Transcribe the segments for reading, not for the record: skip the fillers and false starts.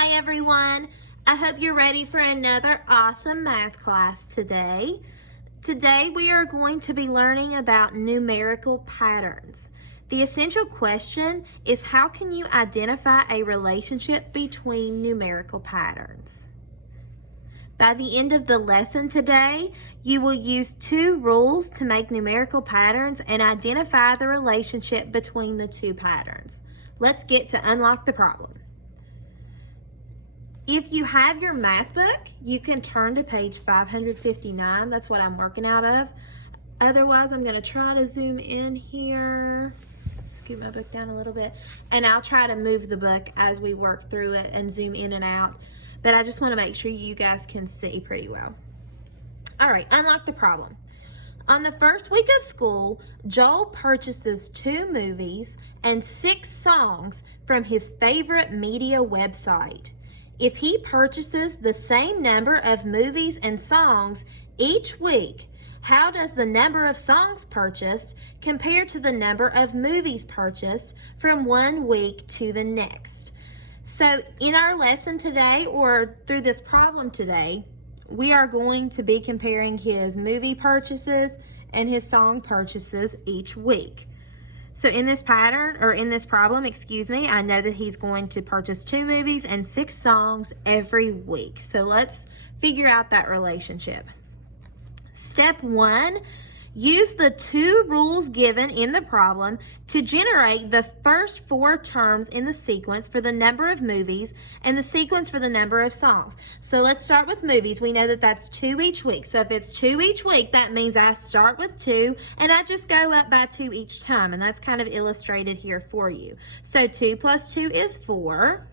Hi everyone, I hope you're ready for another awesome math class today. Today we are going to be learning about numerical patterns. The essential question is, how can you identify a relationship between numerical patterns? By the end of the lesson today, you will use two rules to make numerical patterns and identify the relationship between the two patterns. Let's get to unlock the problem. If you have your math book, you can turn to page 559. That's what I'm working out of. Otherwise, I'm going to try to zoom in here. Scoot my book down a little bit. And I'll try to move the book as we work through it and zoom in and out. But I just want to make sure you guys can see pretty well. All right, unlock the problem. On the first week of school, Joel purchases 2 movies and 6 songs from his favorite media website. If he purchases the same number of movies and songs each week, how does the number of songs purchased compare to the number of movies purchased from one week to the next? So in our lesson today, or through this problem today, we are going to be comparing his movie purchases and his song purchases each week. So in this pattern, or in this problem, I know that he's going to purchase 2 movies and 6 songs every week. So let's figure out that relationship. Step 1, use the 2 rules given in the problem to generate the first 4 terms in the sequence for the number of movies and the sequence for the number of songs. So let's start with movies. We know that that's 2 each week. So if it's 2 each week, that means I start with 2 and I just go up by 2 each time. And that's kind of illustrated here for you. So 2 plus 2 is 4.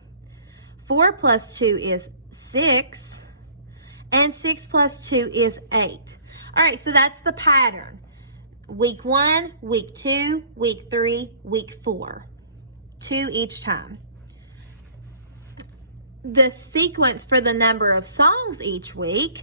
4 plus 2 is 6. And 6 plus 2 is 8. All right, so that's the pattern. Week 1, week 2, week 3, week 4. 2 each time. The sequence for the number of songs each week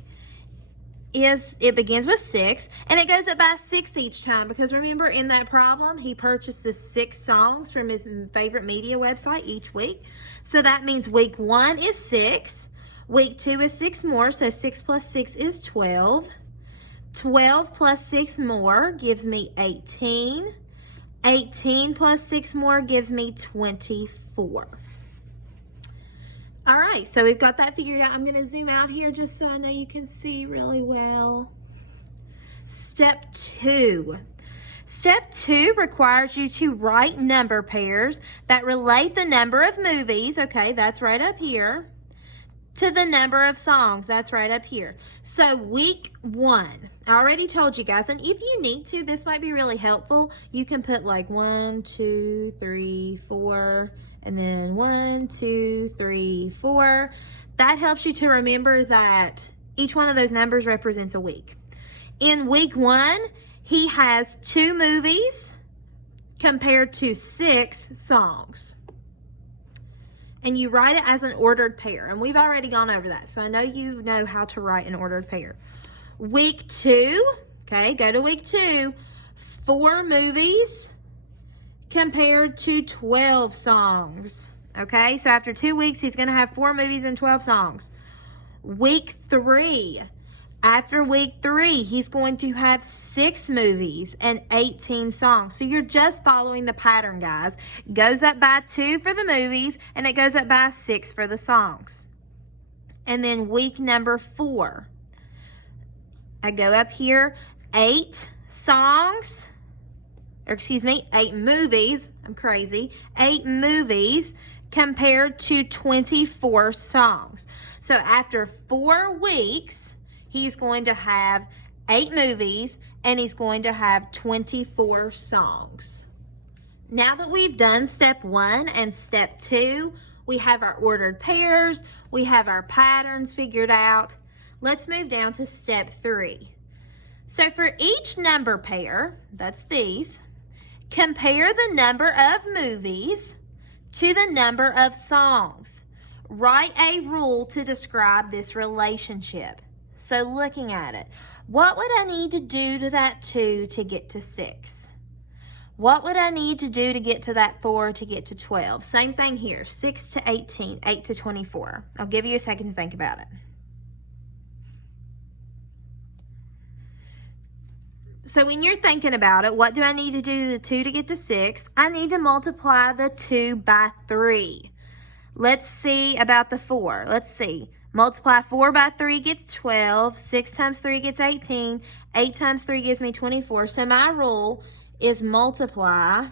is, it begins with 6 and it goes up by 6 each time, because remember in that problem he purchases 6 songs from his favorite media website each week. So that means week 1 is 6, week 2 is 6 more, so 6 plus 6 is 12. 12 plus 6 more gives me 18. 18 plus 6 more gives me 24. All right, so we've got that figured out. I'm going to zoom out here just so I know you can see really well. Step 2. Step 2 requires you to write number pairs that relate the number of movies, okay, that's right up here, to the number of songs, that's right up here. So week 1, I already told you guys, and if you need to, this might be really helpful. You can put like 1, 2, 3, 4, and then 1, 2, 3, 4. That helps you to remember that each one of those numbers represents a week. In week 1, he has 2 movies compared to 6 songs. And you write it as an ordered pair. And we've already gone over that. So I know you know how to write an ordered pair. Week 2, okay, go to week 2. 4 movies compared to 12 songs. Okay, so after 2 weeks, he's going to have 4 movies and 12 songs. Week 3. After week 3, he's going to have 6 movies and 18 songs. So you're just following the pattern, guys. It goes up by 2 for the movies, and it goes up by 6 for the songs. And then week number 4, I go up here, 8 songs, or excuse me, 8 movies. I'm crazy. 8 movies compared to 24 songs. So after 4 weeks, he's going to have 8 movies and he's going to have 24 songs. Now that we've done step 1 and step 2, we have our ordered pairs, we have our patterns figured out. Let's move down to step 3. So for each number pair, that's these, compare the number of movies to the number of songs. Write a rule to describe this relationship. So looking at it, what would I need to do to that 2 to get to 6? What would I need to do to get to that 4 to get to 12? Same thing here, 6 to 18, 8 to 24. I'll give you a second to think about it. So when you're thinking about it, what do I need to do to the 2 to get to 6? I need to multiply the 2 by 3. Let's see about the 4. Let's see. Multiply 4 by 3 gets 12. 6 times 3 gets 18. 8 times 3 gives me 24. So my rule is multiply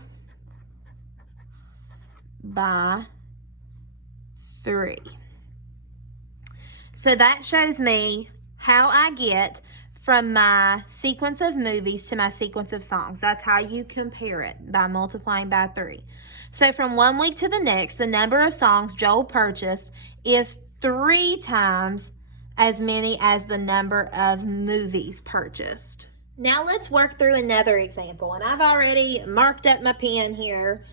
by 3. So that shows me how I get from my sequence of movies to my sequence of songs. That's how you compare it, by multiplying by 3. So from one week to the next, the number of songs Joel purchased is 3 times as many as the number of movies purchased. Now let's work through another example. And I've already marked up my pen here,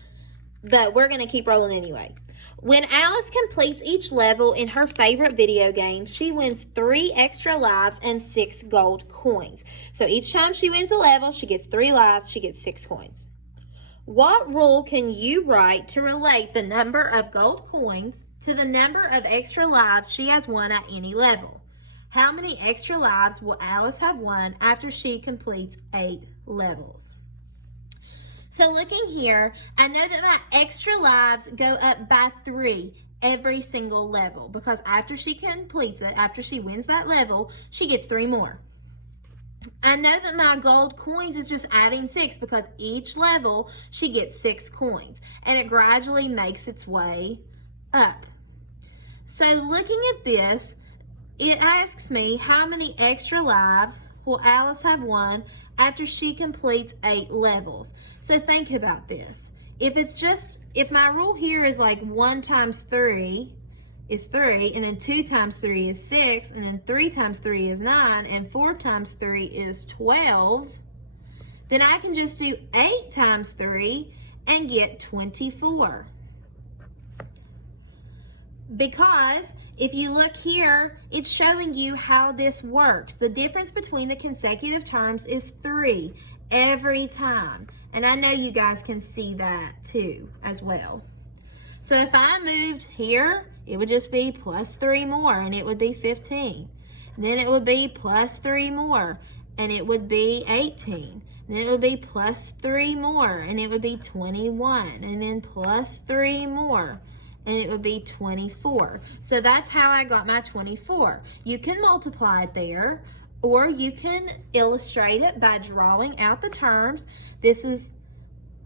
but we're going to keep rolling anyway. When Alice completes each level in her favorite video game, she wins 3 extra lives and 6 gold coins. So each time she wins a level, she gets 3 lives, she gets 6 coins. What rule can you write to relate the number of gold coins to the number of extra lives she has won at any level? How many extra lives will Alice have won after she completes 8 levels? So looking here, I know that my extra lives go up by 3 every single level because after she completes it, after she wins that level, she gets 3 more. I know that my gold coins is just adding 6 because each level she gets 6 coins and it gradually makes its way up. So looking at this, it asks me how many extra lives will Alice have won after she completes 8 levels. So think about this. If my rule here is like 1 times 3 is 3, and then 2 times 3 is 6, and then 3 times 3 is 9, and 4 times 3 is 12, then I can just do 8 times 3 and get 24. Because if you look here, it's showing you how this works. The difference between the consecutive terms is 3 every time. And I know you guys can see that too as well. So if I moved here, it would just be plus 3 more and it would be 15. And then it would be plus 3 more and it would be 18. And then it would be plus 3 more and it would be 21. And then plus 3 more and it would be 24. So that's how I got my 24. You can multiply it there, or you can illustrate it by drawing out the terms. This is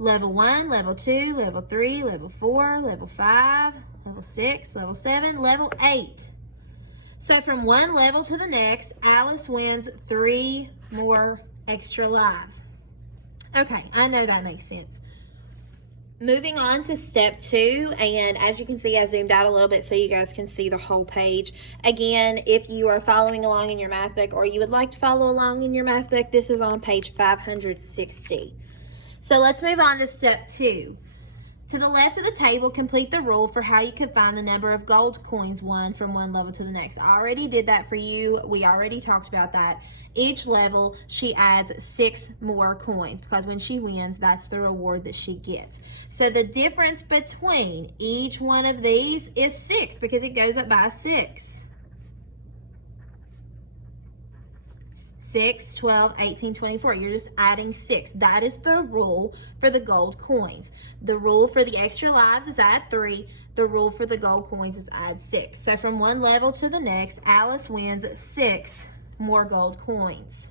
level 1, level 2, level 3, level 4, level 5, level 6, level 7, level 8. So from one level to the next, Alice wins 3 more extra lives. Okay, I know that makes sense. Moving on to step 2, and as you can see, I zoomed out a little bit so you guys can see the whole page. Again, if you are following along in your math book or you would like to follow along in your math book, this is on page 560. So let's move on to step 2. To the left of the table, complete the rule for how you could find the number of gold coins won from one level to the next. I already did that for you. We already talked about that. Each level, she adds 6 more coins because when she wins, that's the reward that she gets. So the difference between each one of these is 6 because it goes up by 6. 6, 12, 18, 24. You're just adding 6. That is the rule for the gold coins. The rule for the extra lives is add 3. The rule for the gold coins is add 6. So from one level to the next, Alice wins 6 more gold coins.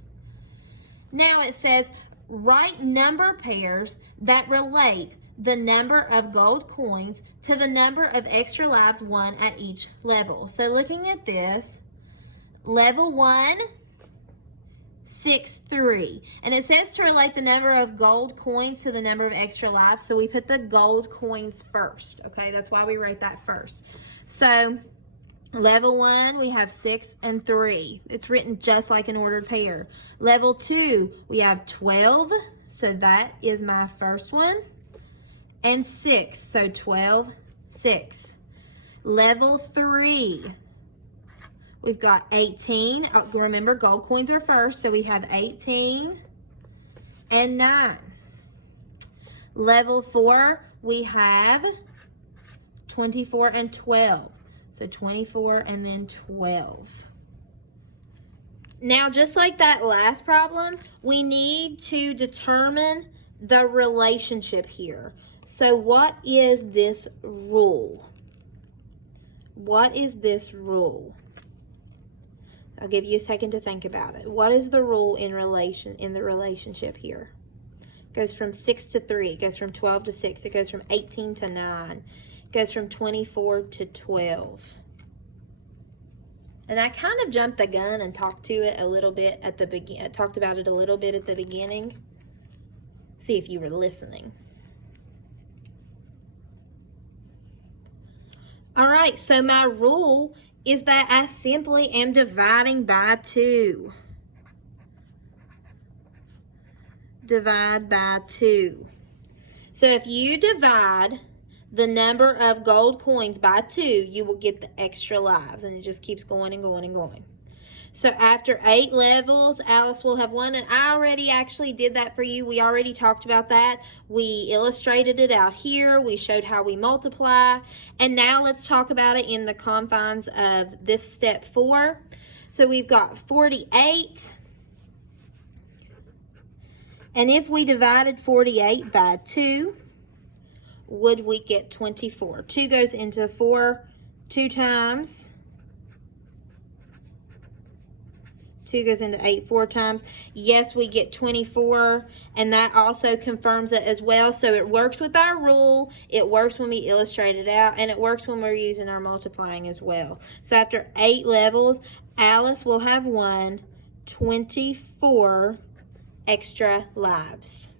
Now it says, write number pairs that relate the number of gold coins to the number of extra lives won at each level. So looking at this, level 1, 6, 3. And it says to relate the number of gold coins to the number of extra lives. So we put the gold coins first. Okay, that's why we write that first. So level 1, we have 6 and 3. It's written just like an ordered pair. Level 2, we have 12. So that is my first one. And 6. So 12, 6. Level 3. We've got 18. Oh, remember, gold coins are first, so we have 18 and 9. Level 4, we have 24 and 12. So 24 and then 12. Now, just like that last problem, we need to determine the relationship here. So what is this rule? What is this rule? I'll give you a second to think about it. What is the rule in the relationship here? It goes from 6 to 3. It goes from 12 to 6. It goes from 18 to 9. It goes from 24 to 12. And I kind of jumped the gun and talked to it a little bit at the beginning. Talked about it a little bit at the beginning. See if you were listening. All right, so my rule is that I simply am dividing by 2. Divide by 2. So if you divide the number of gold coins by 2, you will get the extra lives, and it just keeps going and going and going. So after 8 levels, Alice will have won, and I already actually did that for you. We already talked about that. We illustrated it out here. We showed how we multiply, and now let's talk about it in the confines of this step 4. So we've got 48, and if we divided 48 by 2, would we get 24? 2 goes into 4 2 times. 2 goes into 8 4 times. Yes, we get 24, and that also confirms it as well. So it works with our rule, it works when we illustrate it out, and it works when we're using our multiplying as well. So after 8 levels, Alice will have won 24 extra lives.